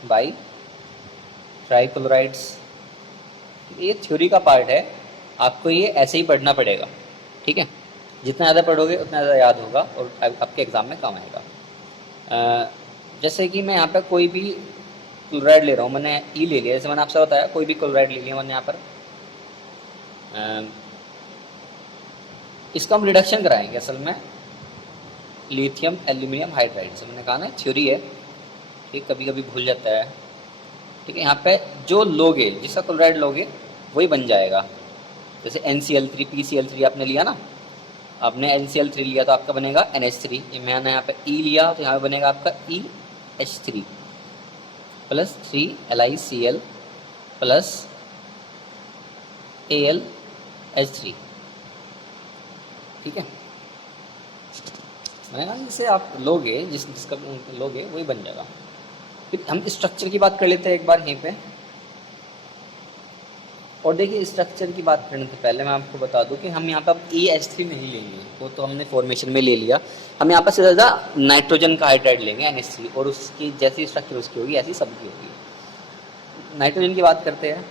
बाई ट्राइक्लोराइड्स। ये थ्योरी का पार्ट है, आपको ये ऐसे ही पढ़ना पड़ेगा। ठीक है, जितना ज़्यादा पढ़ोगे उतना ज़्यादा याद होगा और आपके एग्ज़ाम में काम आएगा। जैसे कि मैं यहाँ पे कोई भी क्लोराइड ले रहा हूँ, मैंने E ले लिया, जैसे मैंने आपसे बताया, कोई भी क्लोराइड ले लिया मैंने यहाँ पर, इसका हम रिडक्शन कराएंगे असल में लिथियम एल्यूमिनियम हाइड्राइड से। मैंने कहा ना थ्योरी है, ठीक, कभी कभी भूल जाता है। ठीक है, यहाँ पे जो लोगे, जिसका क्लोराइड लोगे वही बन जाएगा। जैसे NCl3 PCl3 आपने लिया ना, आपने NCl3 लिया तो आपका बनेगा NH3, ये मैंने यहाँ पे E लिया तो यहाँ पे बनेगा आपका EH3 plus 3LiCl plus AlH3। ठीक है, मैंने कहा जिससे आप लोगे, जिसका लोगे वही बन जाएगा। फिर हम स्ट्रक्चर की बात कर लेते हैं एक बार यहीं पे। और देखिए स्ट्रक्चर की बात करने से पहले मैं आपको बता दूं कि हम यहाँ पे अब ES3 नहीं लेंगे, वो तो हमने फॉर्मेशन में ले लिया। हम यहाँ पर से ज़्यादा नाइट्रोजन का हाइड्राइड लेंगे NH3, और उसकी जैसी स्ट्रक्चर उसकी होगी ऐसी सबकी होगी। नाइट्रोजन की बात करते हैं।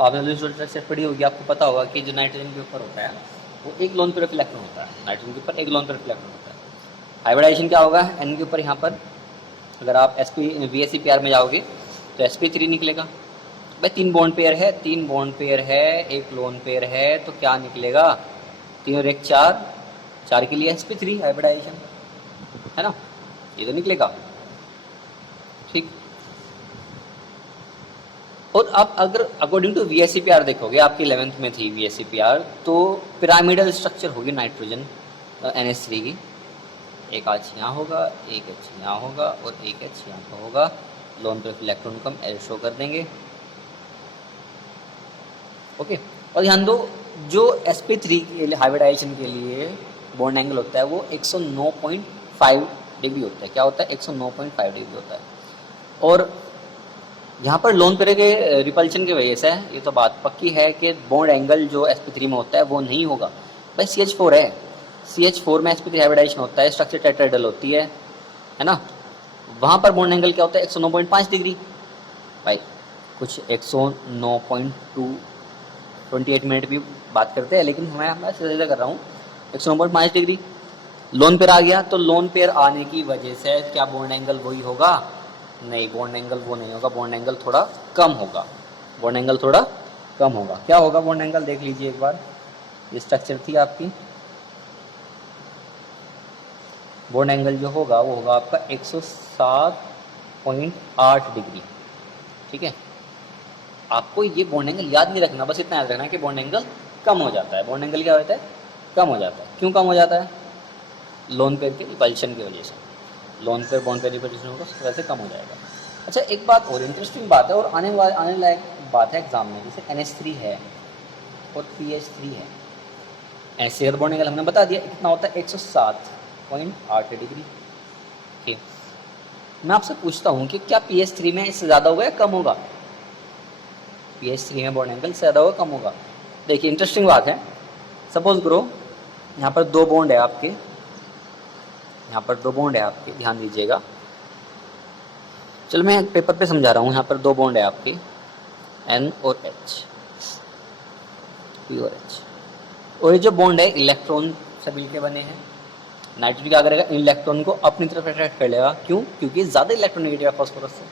आपने जो स्ट्रक्चर पढ़ी होगी आपको पता होगा कि जो नाइट्रोजन के ऊपर होता है वो एक लोन पेयर ऑफ इलेक्ट्रॉन होता है। नाइट्रोजन के ऊपर एक लोन पेयर ऑफ इलेक्ट्रॉन होता है। हाइब्रिडाइजेशन क्या होगा, N के ऊपर यहाँ पर अगर आप VSEPR में जाओगे तो sp3 निकलेगा। भाई 3 बॉन्ड पेयर है, 3 बॉन्ड पेयर है, एक लोन पेयर है, तो क्या निकलेगा, 3 और 1 4, 4 के लिए sp3 हाइब्रिडाइजेशन है ना, ये तो निकलेगा। ठीक। और अब अगर अकॉर्डिंग टू VSEPR देखोगे, आपकी 11th में थी VSEPR, तो पिरामिडल स्ट्रक्चर होगी नाइट्रोजन NH3 की। एक H यहाँ होगा, एक H यहाँ होगा और एक H यहाँ पर होगा। लोन पेयर इलेक्ट्रॉन को हम L शो कर देंगे। ओके। और ध्यान दो, जो sp3 के लिए हाइब्रिडाइजेशन के लिए बॉन्ड एंगल होता है वो 109.5 डिग्री होता है। क्या होता है, 109.5 डिग्री होता है। और यहाँ पर लोन पेयर के रिपल्शन की वजह से ये तो बात पक्की है कि बॉन्ड एंगल जो sp3 में होता है वो नहीं होगा। भाई CH4 है, CH4 में sp3 हाइब्रिडाइजेशन होता है, स्ट्रक्चर टेट्राहेड्रल होती है ना। वहाँ पर बॉन्ड एंगल क्या होता है, 109.5 डिग्री। भाई कुछ 109.28 मिनट भी बात करते हैं, लेकिन मैं सीधा कर रहा हूँ 109.5 डिग्री। लोन पेयर आ गया, तो लोन पेयर आने की वजह से क्या बॉन्ड एंगल वही होगा, नहीं, बॉन्ड एंगल वो नहीं होगा, बॉन्ड एंगल थोड़ा कम होगा। बॉन्ड एंगल थोड़ा कम होगा। क्या होगा बॉन्ड एंगल, देख लीजिए एक बार। ये स्ट्रक्चर थी आपकी, बॉन्ड एंगल जो होगा वो होगा आपका 107.8 डिग्री। ठीक है। आपको ये बॉन्ड एंगल याद नहीं रखना, बस इतना याद रखना कि बॉन्ड एंगल कम हो जाता है। बॉन्ड एंगल क्या होता है, कम हो जाता है। क्यों कम हो जाता है, लोन पेयर के रिपल्शन की वजह से। Lone pair bond pair repulsion होगा उसकी वजह से कम हो जाएगा। अच्छा, एक बात और इंटरेस्टिंग बात है और आने लायक बात है एग्जाम में, जैसे NH3 है और PH3 है। NH3 का बॉन्ड एंगल हमने बता दिया कितना होता है, 107.8 डिग्री। ठीक। मैं आपसे पूछता हूँ कि क्या PH3 में इससे ज़्यादा होगा या कम होगा, PH3 में बॉन्ड एंगल से ज़्यादा होगा कम होगा। देखिए इंटरेस्टिंग बात है, सपोज करो यहाँ पर 2 बॉन्ड है आपके, यहाँ पर 2 बॉन्ड है आपके, ध्यान दीजिएगा। चलो मैं पेपर पे समझा रहा हूँ। यहाँ पर 2 बॉन्ड है आपके, N और H, P और H। और ये जो बॉन्ड है इलेक्ट्रॉन से मिलकर बने हैं। नाइट्रोजन क्या करेगा, इलेक्ट्रॉन को अपनी तरफ अट्रैक्ट कर लेगा। क्यों, क्योंकि ज़्यादा इलेक्ट्रोनेगेटिव है फॉस्फोरस से,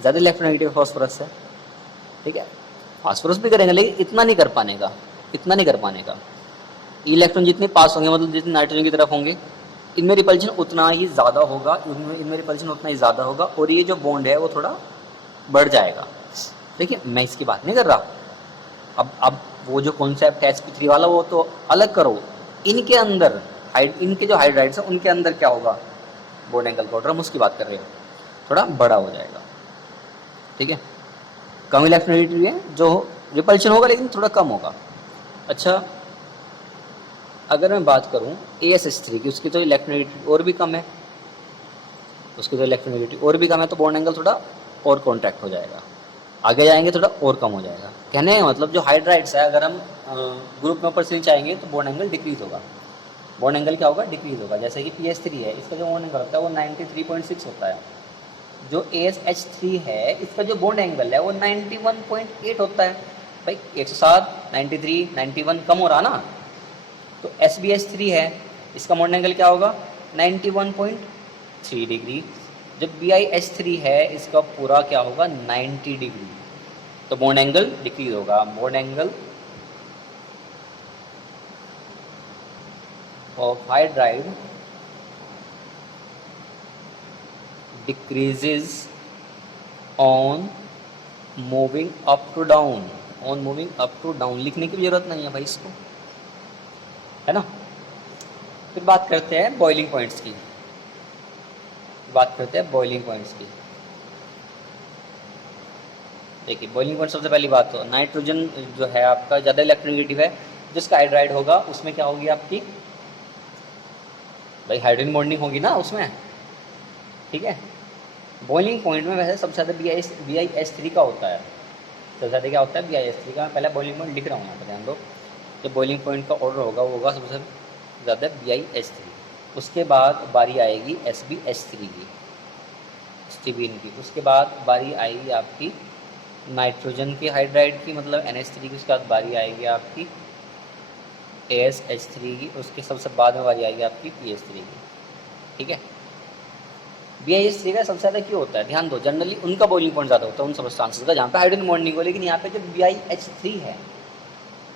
ज़्यादा इलेक्ट्रोनेगेटिव फॉस्फोरस है। ठीक है। फास्फोरस भी करेंगे लेकिन इतना नहीं कर पाने का, इतना नहीं कर पाने का। इलेक्ट्रॉन जितने पास होंगे, मतलब जितने नाइट्रोजन की तरफ होंगे, इनमें रिपल्शन उतना ही ज़्यादा होगा, इनमें रिपल्शन उतना ही ज़्यादा होगा, और ये जो बॉन्ड है वो थोड़ा बढ़ जाएगा। देखिए मैं इसकी बात नहीं कर रहा। अब वो जो कॉन्सेप्ट है sp3 वाला वो तो अलग करो। इनके अंदर इनके जो हाइड्राइड्स हैं उनके अंदर क्या होगा, बॉन्ड एंगल का ऑर्डर हम उसकी बात कर रहे हैं, थोड़ा बड़ा हो जाएगा। ठीक है। कम इलेक्ट्रोनेगेटिव है, जो रिपल्शन होगा लेकिन थोड़ा कम होगा। अच्छा, अगर मैं बात करूं ASH3 की, उसकी तो इलेक्ट्रोनेगेटिव और भी कम है, उसकी तो इलेक्ट्रोनेगेटिव और भी कम है, तो बॉन्ड एंगल थोड़ा और कॉन्ट्रैक्ट हो जाएगा। आगे जाएंगे थोड़ा और कम हो जाएगा। कहने का मतलब जो हाइड्राइड्स है, अगर हम ग्रुप में ऊपर से नीचे आएंगे तो बॉन्ड एंगल डिक्रीज होगा। बॉन्ड एंगल क्या होगा, डिक्रीज होगा। जैसे कि PH3 है, इसका जो बॉन्ड एंगल होता है वो 93.6 होता है। जो ASH3 है, इसका जो बॉन्ड एंगल है वो 91.8 होता है। भाई 107, 93, 91 कम हो रहा ना। तो SbH3 है, इसका बॉन्ड एंगल क्या होगा, 91.3 डिग्री। जब BiH3 है, इसका पूरा क्या होगा, 90 डिग्री। तो बॉन्ड एंगल डिक्रीज होगा। Bond angle of hydride decreases on moving up to down, on moving up to down। लिखने की जरूरत नहीं है भाई इसको, है ना। फिर बात करते हैं बॉइलिंग पॉइंट्स की, बात करते हैं बॉइलिंग पॉइंट्स की। देखिए बॉइलिंग पॉइंट सबसे पहली बात, तो नाइट्रोजन जो है आपका ज़्यादा इलेक्ट्रोनेगेटिव है, जिसका हाइड्राइड होगा उसमें क्या होगी आपकी, भाई हाइड्रोजन बॉन्डिंग होगी ना उसमें। ठीक है। बॉइलिंग पॉइंट में वैसे सबसे ज़्यादा BiH3 का होता है, सबसे ज़्यादा क्या होता है BiH3 का। मैं पहले बॉइलिंग पॉइंट लिख रहा हूँ यहाँ पर, ध्यान दो। जो बॉइलिंग पॉइंट का ऑर्डर होगा वो होगा सबसे ज़्यादा BiH3। उसके बाद बारी आएगी SbH3 की, स्टीबीन की। उसके बाद बारी आएगी आपकी नाइट्रोजन की हाइड्राइड की, मतलब NH3 की। उसके बाद बारी आएगी आपकी ASH3 की। उसके सबसे बाद में बारी आएगी आपकी PH3 की, ठीक है। BiH3 का सबसे ज़्यादा क्यों होता है, ध्यान दो। जनरली उनका बॉइलिंग पॉइंट ज़्यादा होता है उन सबस्टांसेस का जहाँ पे हाइड्रोजन बॉन्ड नहीं हो, लेकिन यहाँ पे जो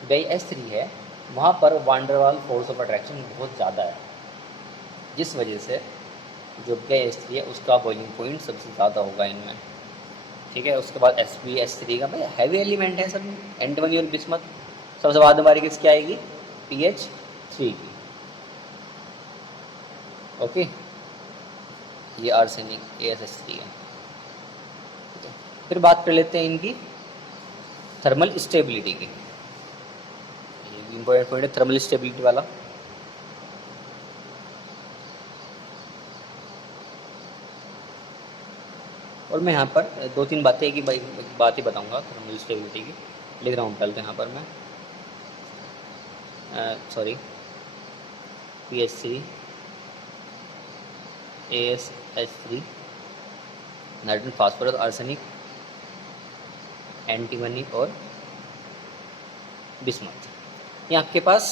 BiH3 है वहाँ पर वांडरवाल फोर्स ऑफ अट्रैक्शन बहुत ज़्यादा है, जिस वजह से जो BiH3 है उसका बॉइलिंग पॉइंट सबसे ज़्यादा होगा इनमें, ठीक है। उसके बाद SbH3 का, भाई हैवी एलिमेंट है सब, एंटीमनी और बिस्मथ। सबसे बाद में बारी किसकी आएगी, PH3 की, ओके। ये आर्सेनिक AsH3 है, ठीक है। फिर बात कर लेते हैं इनकी थर्मल स्टेबिलिटी की। इंपॉर्टेंट पॉइंट है थर्मल स्टेबिलिटी वाला। और मैं यहाँ पर दो तीन बातें की बात ही बताऊँगा थर्मल स्टेबिलिटी की। लिख रहा हूँ पहले तो यहाँ पर मैं, sorry, PH3 AsH3 nitrogen phosphorus arsenic antimony और बिस्मथ। ये आपके पास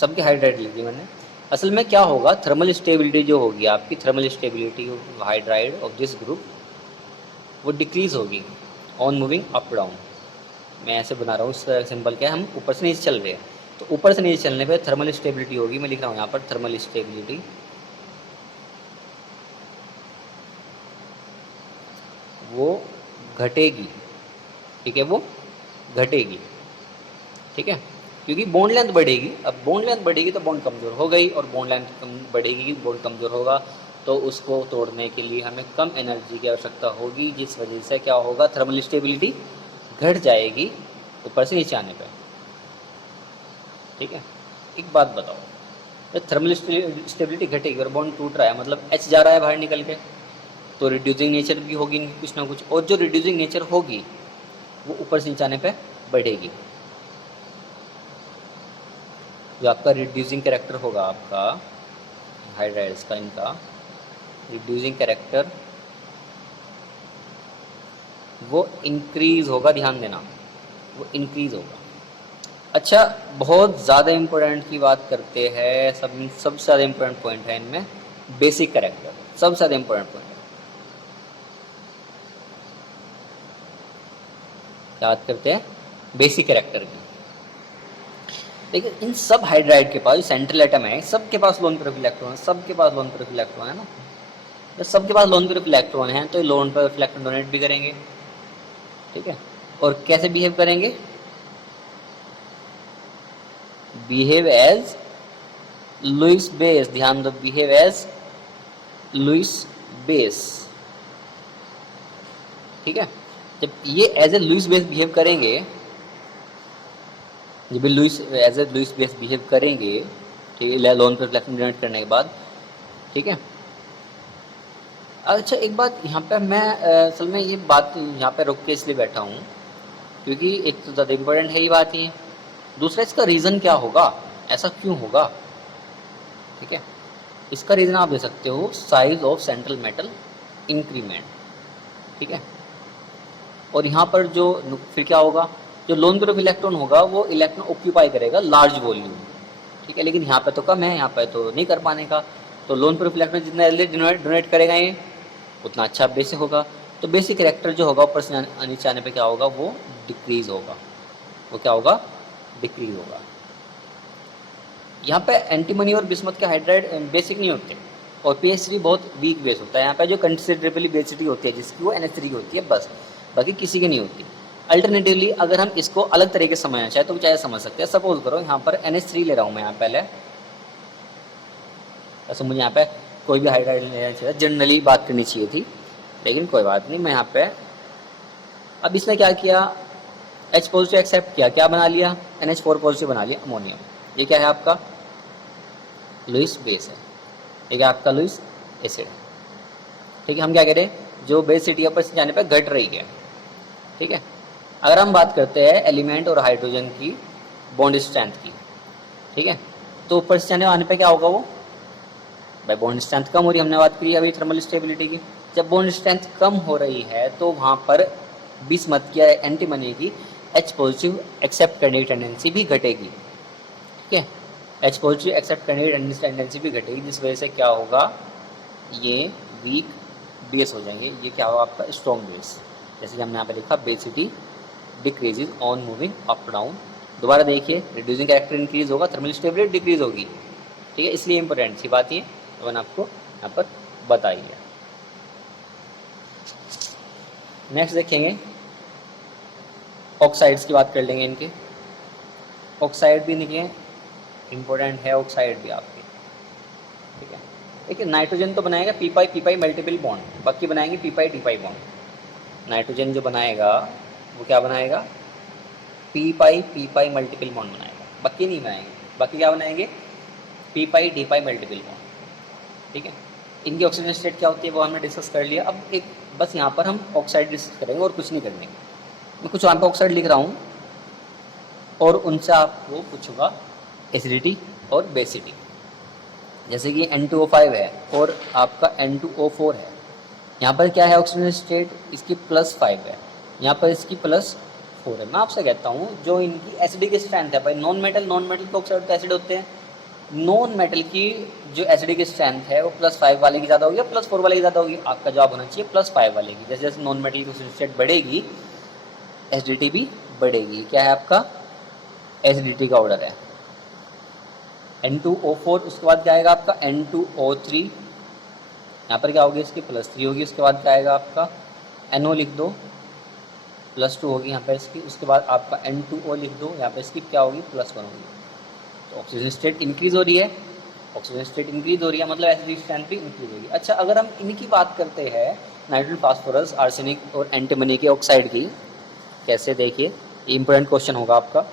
सबके हाइड्राइड लिख दी मैंने। असल में क्या होगा, थर्मल स्टेबिलिटी जो होगी आपकी, thermal stability hydride of this group वो डिक्रीज होगी ऑन मूविंग अप डाउन। मैं ऐसे बना रहा हूँ, इसका सिंपल क्या है, हम ऊपर से नीचे चल रहे हैं तो ऊपर से नीचे चलने पे थर्मल स्टेबिलिटी होगी। मैं लिख रहा हूँ यहाँ पर थर्मल स्टेबिलिटी वो घटेगी, ठीक है, वो घटेगी, ठीक है, क्योंकि बॉन्ड लेंथ बढ़ेगी। अब बॉन्ड लेंथ बढ़ेगी तो बॉन्ड कमज़ोर हो गई, और बॉन्ड लेंथ बढ़ेगी, बॉन्ड कमज़ोर होगा तो उसको तोड़ने के लिए हमें कम एनर्जी की आवश्यकता होगी, जिस वजह से क्या होगा, थर्मल स्टेबिलिटी घट जाएगी ऊपर से नीचे आने पर, ठीक है। एक बात बताओ, तो थर्मल स्टेबिलिटी घटेगी और बॉन्ड टूट रहा है, मतलब H जा रहा है बाहर निकल के, तो रिड्यूसिंग नेचर भी होगी इनकी कुछ ना कुछ, और जो रिड्यूसिंग नेचर होगी वो ऊपर से नीचे आने पे बढ़ेगी। जो आपका रिड्यूसिंग कैरेक्टर होगा आपका हाइड्राइड्स का, इनका रिड्यूसिंग कैरेक्टर वो इंक्रीज होगा, ध्यान देना, वो इंक्रीज होगा। अच्छा, बहुत ज़्यादा इम्पोर्टेंट की बात करते हैं, सबसे ज़्यादा इम्पोर्टेंट पॉइंट है इनमें बेसिक कैरेक्टर, सबसे ज़्यादा इम्पोर्टेंट पॉइंट है। याद करते हैं बेसिक कैरेक्टर की। देखिए इन सब हाइड्राइड के पास सेंट्रल एटम है, सबके पास लोन पेयर ऑफ इलेक्ट्रॉन है, सबके पास लोन पेयर ऑफ इलेक्ट्रॉन है ना। जब सबके पास लोन पेयर ऑफ इलेक्ट्रॉन है तो ये lone pair of electron donate भी करेंगे, ठीक है। और कैसे बिहेव करेंगे, बिहेव एज लुईस बेस, ध्यान दो, बिहेव एज लुईस बेस, ठीक है। जब ये as a Lewis base behave करेंगे, जब भी Lewis as a Lewis base behave करेंगे, ठीक है, लोन पर इलेक्ट्रॉन डोनेट करने के बाद, ठीक है। अच्छा एक बात यहाँ पे मैं असल में ये बात यहाँ पे रुक के इसलिए बैठा हूँ क्योंकि एक तो ज़्यादा इम्पोर्टेंट है ये बात ही, दूसरा इसका रीज़न क्या होगा, ऐसा क्यों होगा, ठीक है। इसका रीज़न आप दे सकते हो size of central metal increment, ठीक है। और यहाँ पर जो फिर क्या होगा, जो लोन पेयर ऑफ इलेक्ट्रॉन होगा वो इलेक्ट्रॉन ऑक्यूपाई करेगा लार्ज वॉल्यूम, ठीक है, लेकिन यहाँ पे तो कम है, यहाँ पे तो नहीं कर पाने का। तो लोन पेयर ऑफ इलेक्ट्रॉन जितना जल्दी डोनेट करेगा ये उतना अच्छा बेसिक होगा। तो बेसिक कैरेक्टर जो होगा ऊपर से नीचे आने पे क्या होगा, वो डिक्रीज होगा, वो क्या होगा, डिक्रीज होगा। यहाँ पे एंटीमनी और बिस्मथ के हाइड्राइड बेसिक नहीं होते, और PH3 बहुत वीक बेस होता है। यहाँ पे जो कंसिडरेबली बेसिटी होती है जिसकी वो NH3 की होती है बस, बाकी किसी की नहीं होती। अल्टरनेटिवली अगर हम इसको अलग तरीके से समझना चाहे तो चाहे समझ सकते हैं। सपोज करो यहाँ पर NH3 ले रहा हूँ मैं यहाँ पहले, वैसे मुझे यहाँ पे कोई भी हाइड्राइड नहीं लेना चाहिए, जनरली बात करनी चाहिए थी, लेकिन कोई बात नहीं। मैं यहाँ पे अब इसने क्या किया, H पॉजिटिव एक्सेप्ट किया, क्या बना लिया, NH4 पॉजिटिव बना लिया, अमोनियम। ये क्या है आपका, लुईस बेस है, ये क्या आपका लुईस एसिड, ठीक है। हम क्या करें, जो बेसिटी ऊपर से जाने पर घट रही है, ठीक है। अगर हम बात करते हैं एलिमेंट और हाइड्रोजन की बॉन्ड स्ट्रेंथ की, ठीक है, तो ऊपर से आने पे क्या होगा वो भाई बॉन्ड स्ट्रेंथ कम हो रही है। हमने बात की अभी थर्मल स्टेबिलिटी की। जब बॉन्ड स्ट्रेंथ कम हो रही है तो वहाँ पर बिस्मथ या एंटीमनी की H पॉजिटिव एक्सेप्ट करने की टेंडेंसी भी घटेगी, ठीक है। H पॉजिटिव एक्सेप्ट करने की टेंडेंसी भी घटेगी, जिस वजह से क्या होगा, ये वीक बेस हो जाएंगे। ये क्या होगा आपका स्ट्रॉन्ग बेस। जैसे कि हमने यहाँ पे लिखा basicity decreases on moving up down. दोबारा देखिए, रिड्यूसिंग कैरेक्टर इंक्रीज होगा, थर्मल स्टेबिलिटी डिक्रीज होगी, ठीक है। इसलिए इंपॉर्टेंट सी बात ये तो मैंने आपको यहाँ पर बताई है। नेक्स्ट देखेंगे ऑक्साइड्स की बात कर लेंगे। इनके ऑक्साइड भी देखिए इंपॉर्टेंट है, ऑक्साइड भी आपके, ठीक है। देखिए नाइट्रोजन तो बनाएगा पी पाई मल्टीपल बॉन्ड, बाकी बनाएंगे पी पाई बॉन्ड। नाइट्रोजन जो बनाएगा वो क्या बनाएगा, पी पाई मल्टीपल बॉन्ड बनाएगा, बाकी नहीं बनाएंगे। बाकी क्या बनाएंगे, पी पाई मल्टीपल बॉन्ड, ठीक है। इनकी ऑक्सीजन स्टेट क्या होती है वो हमने डिस्कस कर लिया। अब एक बस यहाँ पर हम ऑक्साइड डिस्कस करेंगे और कुछ नहीं करेंगे। मैं कुछ यहाँ पर ऑक्साइड लिख रहा हूँ और उनसे आपको पूछूंगा एसिडिटी और बेसिटी। जैसे कि N2O5 है और आपका N2O4 है। यहाँ पर क्या है ऑक्सीजन स्टेट, इसकी +5 है, यहाँ पर इसकी +4 है। मैं आपसे कहता हूँ जो इनकी एसिडिक स्ट्रेंथ है, भाई नॉन मेटल के ऑक्साइड तो एसिड होते हैं, नॉन मेटल की जो एसिडिक स्ट्रेंथ है वो +5 वाले की ज़्यादा होगी या +4 वाले की ज़्यादा होगी। आपका जवाब होना चाहिए +5 वाले की। जैसे जैसे नॉन मेटल की ऑक्सीजन स्टेट बढ़ेगी एसिडिटी भी बढ़ेगी। क्या है आपका एसिडिटी का ऑर्डर है N2O4, उसके बाद क्या आएगा आपका N2O3, यहाँ पर क्या होगी इसकी +3 होगी। उसके बाद क्या आएगा आपका NO लिख दो, +2 होगी यहाँ पर इसकी। उसके बाद आपका N2O लिख दो, यहाँ पर इसकी क्या होगी +1 होगी। तो ऑक्सीजन स्टेट इंक्रीज हो रही है, ऑक्सीजन स्टेट इंक्रीज हो रही है मतलब एसिडिक स्ट्रेंथ भी इंक्रीज होगी। अच्छा, अगर हम इनकी बात करते हैं नाइट्रोजन, फास्फोरस, आर्सेनिक और एंटीमनी के ऑक्साइड की, कैसे देखिए ये इंपॉर्टेंट क्वेश्चन होगा आपका।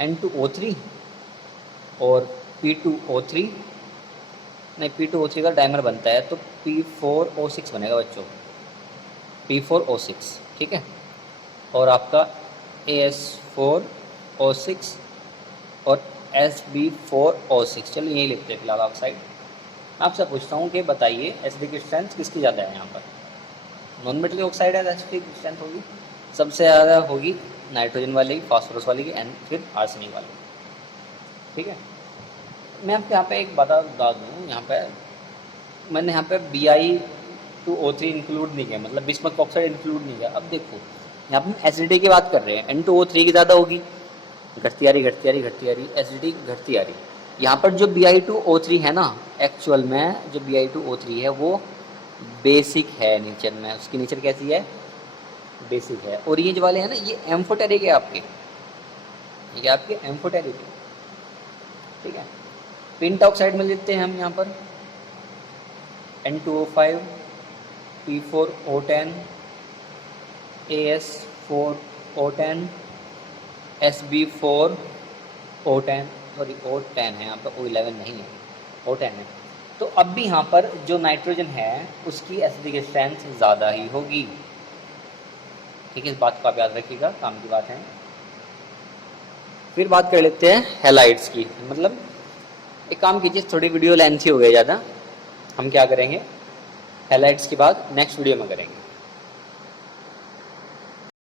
N2O3 और P2O3, नहीं P2O3 का डाइमर बनता है तो P4O6 बनेगा बच्चों, P4O6, ठीक है। और आपका AS4O6 और SB4O6, चलो यही लिखते हैं फिलहाल ऑक्साइड। आपसे पूछता हूँ कि बताइए एसिडिक स्ट्रेंथ किसकी ज़्यादा है यहाँ पर। नॉन मेटल ऑक्साइड है एसिडिक स्ट्रेंथ होगी सबसे ज़्यादा होगी नाइट्रोजन वाले की, फास्फोरस वाले की, एंड फिर आर्सेनिक वाले, ठीक है। मैं आपको यहाँ पे एक बता दूँ, यहाँ पे मैंने यहाँ पे Bi2O3 इंक्लूड नहीं किया, मतलब बिस्मथ ऑक्साइड इंक्लूड नहीं किया। अब देखो यहाँ पे हम एसिडिटी की बात कर रहे हैं, N2O3 की ज़्यादा होगी, घटती आ रही एसिडिटी घटती आ रही। यहाँ पर जो Bi2O3 है ना, एक्चुअल में जो Bi2O3 है वो बेसिक है नेचर में, उसकी नेचर कैसी है, बेसिक है। और ये जो वाले हैं ना ये एम्फोटेरिक है आपके, ये आपके एम्फोटेरिक है, ठीक है। पिंट ऑक्साइड में लेते हैं हम यहाँ पर N2O5, P4O10, AS4O10, SB4O10, sorry O10 है यहाँ पर, O11 नहीं है, O10 है। तो अब भी यहाँ पर जो नाइट्रोजन है उसकी एसिडिक स्ट्रेंथ ज़्यादा ही होगी, ठीक है। इस बात को आप याद रखिएगा, काम की बात है। फिर बात कर लेते हैं हैलाइड्स की। मतलब एक काम कीजिए, थोड़ी वीडियो लेंथी हो गई ज़्यादा, हम क्या करेंगे हैलाइड्स की बात नेक्स्ट वीडियो में करेंगे।